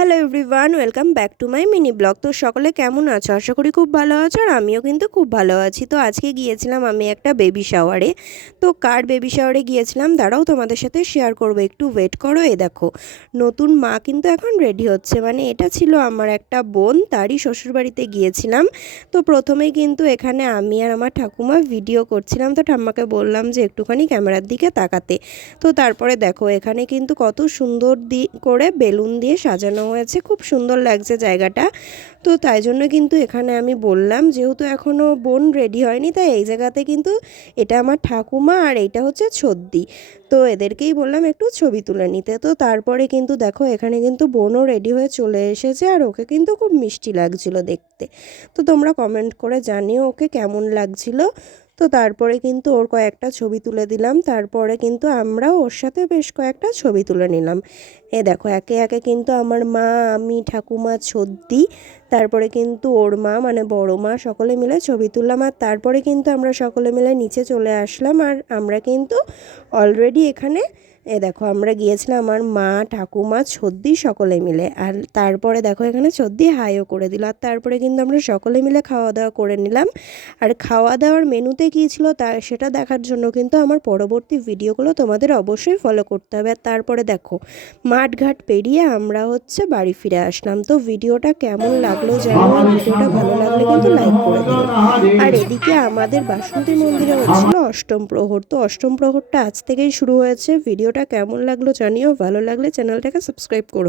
Hello everyone, welcome back to my mini blog. তো সকলে কেমন আছো? আশা করি খুব ভালো আছো, আর আমিও কিন্তু খুব ভালো আছি। তো আজকে গিয়েছিলাম আমি একটা বেবি শাওয়ারে। তো কার বেবি শাওয়ারে গিয়েছিলাম দাঁড়াও তোমাদের সাথে শেয়ার করবো, একটু ওয়েট করো। এই দেখো, নতুন মা কিন্তু এখন রেডি হচ্ছে। মানে এটা ছিল আমার একটা বোন, তারই শ্বশুরবাড়িতে গিয়েছিলাম। তো প্রথমেই কিন্তু এখানে আমি আর আমার ঠাকুমা ভিডিও করছিলাম। তো ঠাম্মাকে বললাম যে একটুখানি ক্যামেরার দিকে তাকাতে। তো তারপরে দেখো এখানে কিন্তু কত সুন্দর করে বেলুন দিয়ে সাজানো হয়েছে, খুব সুন্দর লাগছে জায়গাটা। তো তাই জন্য কিন্তু এখানে আমি বললাম, যেহেতু এখনও বোন রেডি হয়নি, তাই এই জায়গাতে কিন্তু এটা আমার ঠাকুমা আর এইটা হচ্ছে ছদ্দি। তো এদেরকেই বললাম একটু ছবি তুলে নিতে। তো তারপরে কিন্তু দেখো এখানে কিন্তু বোনও রেডি হয়ে চলে এসেছে, আর ওকে কিন্তু খুব মিষ্টি লাগছিল দেখতে। তো তোমরা কমেন্ট করে জানিও ওকে কেমন লাগছিল। তো তারপরে কিন্তু ওর কয়েকটা ছবি তুলে দিলাম। তারপরে কিন্তু আমরাও ওর সাথে বেশ কয়েকটা ছবি তুলে নিলাম। দেখো একে একে কিন্তু আমার মা, আমি, ঠাকুমা, ছদ্দি, তারপরে কিন্তু ওর মা মানে বড় মা, সকলে মিলে ছবি তুললাম। আর তারপরে কিন্তু আমরা সকলে মিলে নিচে চলে আসলাম। আর আমরা কিন্তু অলরেডি এখানে দেখো আমরা গিয়েছিলাম আমার মা, ঠাকুমা, ছদ্দি সকলে মিলে। আর তারপরে দেখো এখানে ছদ্দি হাইও করে দিল। আর তারপরে কিন্তু আমরা সকলে মিলে খাওয়া দাওয়া করে নিলাম। আর খাওয়া দাওয়ার মেনুতে কী ছিল সেটা দেখার জন্য কিন্তু আমার পরবর্তী ভিডিওগুলো তোমাদের অবশ্যই ফলো করতে হবে। আর তারপরে দেখো মাঠঘাট পেরিয়ে আমরা হচ্ছে বাড়ি ফিরে আসলাম। তো ভিডিওটা কেমন লাগলো জানো, আর ভিডিওটা ভালো লাগলে কিন্তু লাইক করে দিও। আর এদিকে আমাদের বাসন্তী মন্দিরে হচ্ছিল অষ্টম প্রহর। তো অষ্টম প্রহরটা আজ থেকেই শুরু হয়েছে। ভিডিওটা কেমন লাগলো জানিও, ভালো লাগলে চ্যানেলটাকে সাবস্ক্রাইব করো।